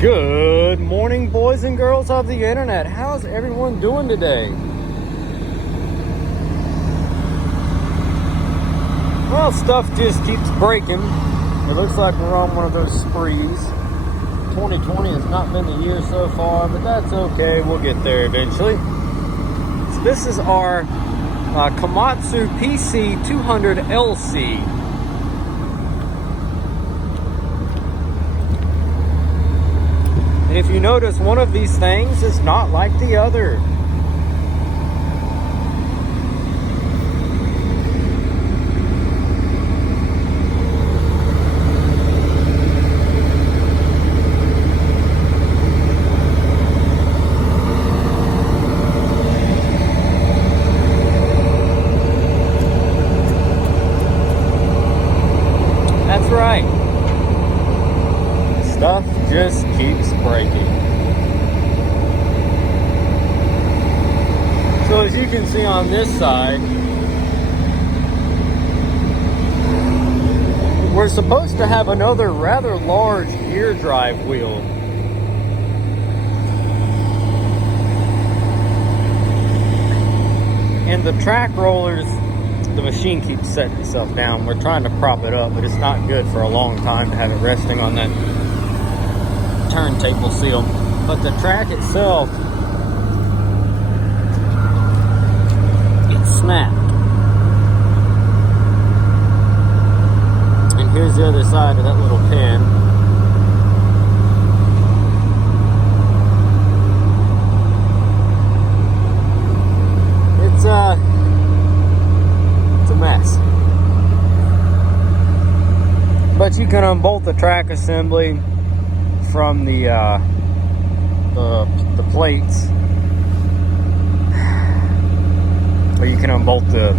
Good morning, boys and girls of the internet. How's everyone doing today? Well, stuff just keeps breaking. It looks like we're on one of those sprees. 2020 has not been the year so far, but that's okay. We'll get there eventually. So this is our Komatsu PC200LC. And if you notice, one of these things is not like the other. That's right. Stuff just keeps breaking. So as you can see on this side, we're supposed to have another rather large gear drive wheel. And the track rollers, the machine keeps setting itself down. We're trying to prop it up, but it's not good for a long time to have it resting on that turntable seal. But the track itself, it snapped. And here's the other side of that little pin. It's a mess. But you can unbolt the track assembly from the plates, or you can unbolt the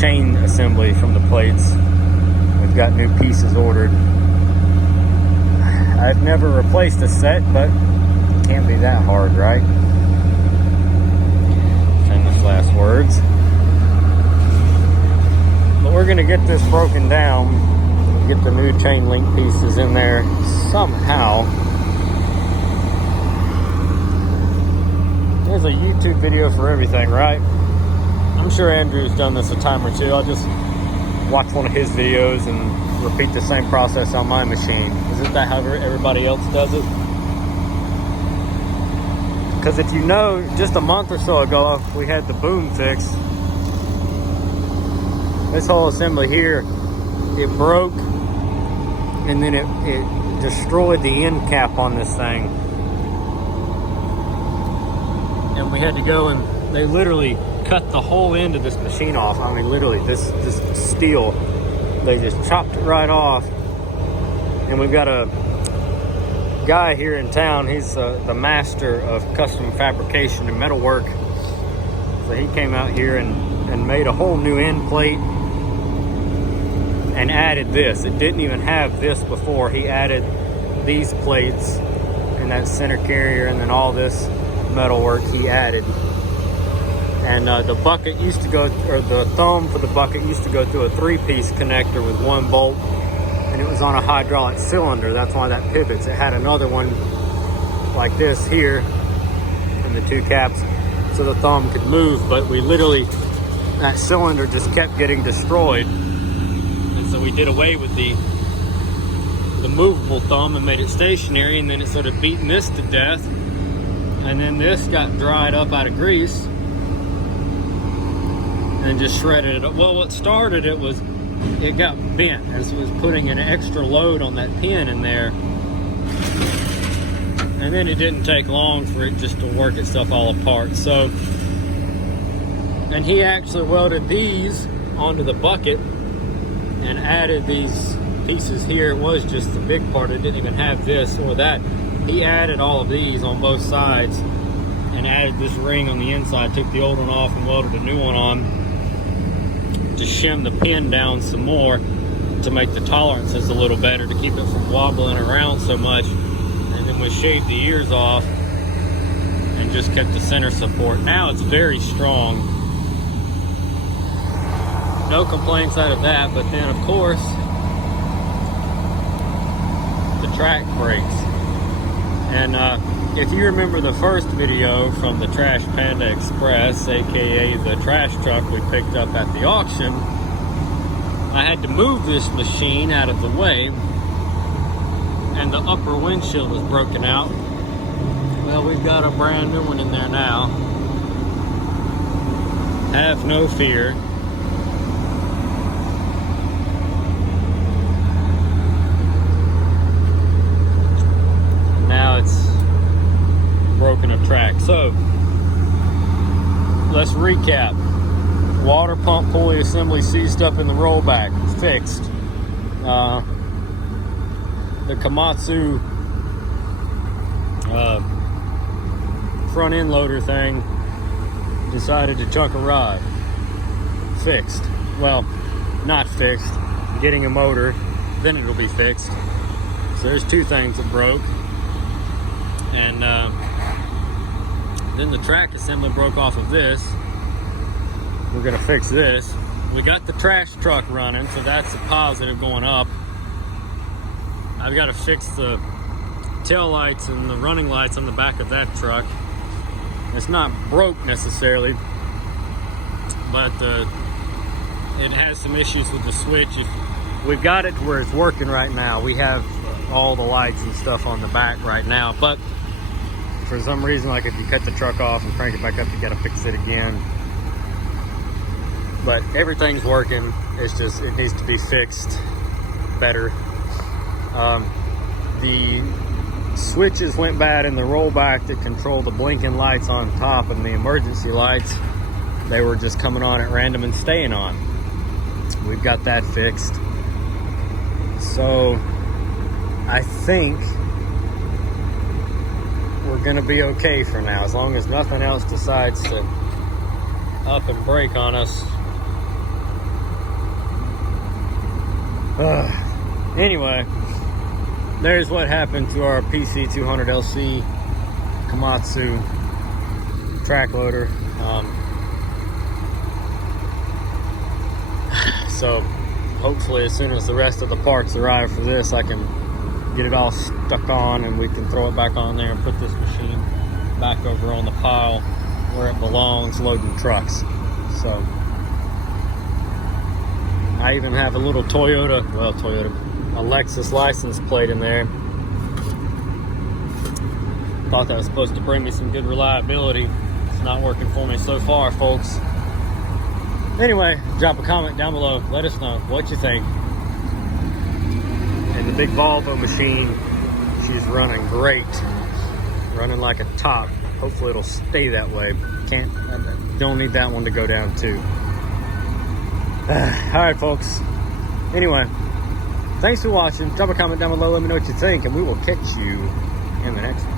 chain assembly from the plates. We've got new pieces ordered. I've never replaced a set, but it can't be that hard, right? Famous last words. But we're gonna get this broken down, get the new chain link pieces in there somehow. There's a YouTube video for everything, right? I'm sure Andrew's done this a time or two. I'll just watch one of his videos and repeat the same process on my machine. Isn't that how everybody else does it? Because if you know, just a month or so ago, we had the boom fix. This whole assembly here, it broke, and then it destroyed the end cap on this thing. And we had to go, and they literally cut the whole end of this machine off. I mean, literally, this steel, they just chopped it right off. And we've got a guy here in town. He's the master of custom fabrication and metalwork. So he came out here and made a whole new end plate and added this. It didn't even have this before. He added these plates and that center carrier, and then all this metalwork he added. And the bucket used to go, or the thumb for the bucket used to go through a 3-piece connector with one bolt, and it was on a hydraulic cylinder. That's why that pivots. It had another one like this here, and the 2 caps, so the thumb could move. But we literally, that cylinder just kept getting destroyed. So we did away with the movable thumb and made it stationary, and then it started beating this to death. And then this got dried up out of grease and just shredded it up. Well, what started it was, it got bent as it was putting an extra load on that pin in there. And then it didn't take long for it just to work itself all apart. So, and he actually welded these onto the bucket and added these pieces here. It was just the big part. It didn't even have this or that. He added all of these on both sides and added this ring on the inside. Took the old one off and welded a new one on to shim the pin down some more, to make the tolerances a little better, to keep it from wobbling around so much. And then we shaved the ears off and just kept the center support. Now it's very strong. No complaints out of that, but then of course the track breaks. And if you remember the first video from the Trash Panda Express, aka the trash truck we picked up at the auction, I had to move this machine out of the way, and the upper windshield was broken out. Well, we've got a brand new one in there now. Have no fear. Now it's broken of track. So let's recap. Water pump pulley assembly seized up in the rollback, fixed. The Komatsu front end loader thing decided to chuck a rod, fixed. Well, not fixed, getting a motor, then it'll be fixed. So there's two things that broke. And then the track assembly broke off of this. We're gonna fix this. We got the trash truck running, so that's a positive going up. I've got to fix the tail lights and the running lights on the back of that truck. It's not broke necessarily, but it has some issues with the switch. We've got it to where it's working right now. We have all the lights and stuff on the back right now, but for some reason, like if you cut the truck off and crank it back up, you gotta fix it again. But everything's working. It's just, it needs to be fixed better. The switches went bad in the rollback that control the blinking lights on top and the emergency lights. They were just coming on at random and staying on. We've got that fixed. So I think we're gonna be okay for now, as long as nothing else decides to up and break on us. Anyway, there's what happened to our PC200LC Komatsu track loader. So hopefully as soon as the rest of the parts arrive for this, I can get it all stuck on and we can throw it back on there and put this machine back over on the pile where it belongs, loading trucks. So I even have a little Toyota, a Lexus license plate in there. Thought that was supposed to bring me some good reliability. It's not working for me so far, folks. Anyway, drop a comment down below. Let us know what you think. And the big Volvo machine, she's running great. Running like a top. Hopefully it'll stay that way. Don't need that one to go down too. Alright folks, anyway, thanks for watching. Drop a comment down below, let me know what you think, and we will catch you in the next one.